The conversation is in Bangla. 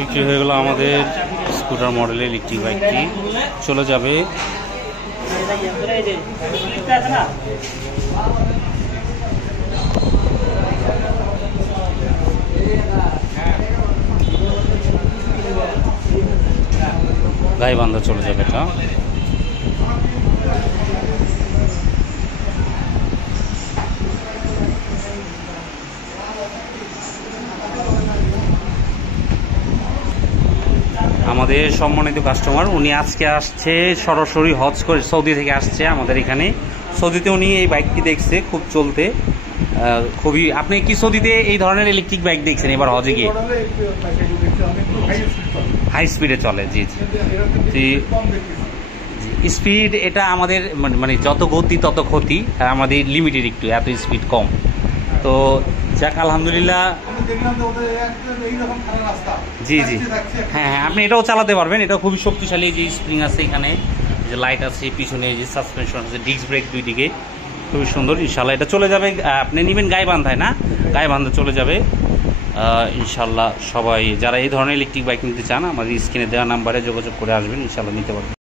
বিক্রি হয়ে গেল আমাদের স্কুটার মডেলের ইলেকট্রিক বাইকটি। চলে যাবে গাইবান্ধা, চলে যাবে এটা। আমাদের সম্মানিত কাস্টমার, উনি আজকে আসছে সরাসরি হজ করে, সৌদি থেকে আসছে আমাদের এখানে। সৌদিতে উনি এই বাইকটি দেখছে খুব চলতে, খুবই। আপনি কি সৌদিতে এই ধরনের ইলেকট্রিক বাইক দেখছেন এবার হজে গিয়ে? হাই স্পিডে চলে, জি জি জি। স্পিড এটা আমাদের মানে যত গতি তত ক্ষতি, আমাদের লিমিটেড একটু, এত স্পিড কম। তো যাক আলহামদুলিল্লাহ। জি জি, হ্যাঁ হ্যাঁ, আপনি এটাও চালাতে পারবেন। এটা খুবই শক্তিশালী, যে স্প্রিং আছে এখানে, যে লাইট আছে পিছনে, যে সাসপেনশন আছে, ডিস্ক ব্রেক দুই দিকে, খুবই সুন্দর। ইনশাল্লাহ এটা চলে যাবে। আপনি নেবেন গাইবান্ধায়, না গাইবান্ধা চলে যাবে ইনশাল্লাহ। সবাই যারা এই ধরনের ইলেকট্রিক বাইক নিতে চান আমাদের স্ক্রিনে দেওয়া নাম্বারে যোগাযোগ করে আসবেন, ইনশাল্লাহ নিতে পারবেন।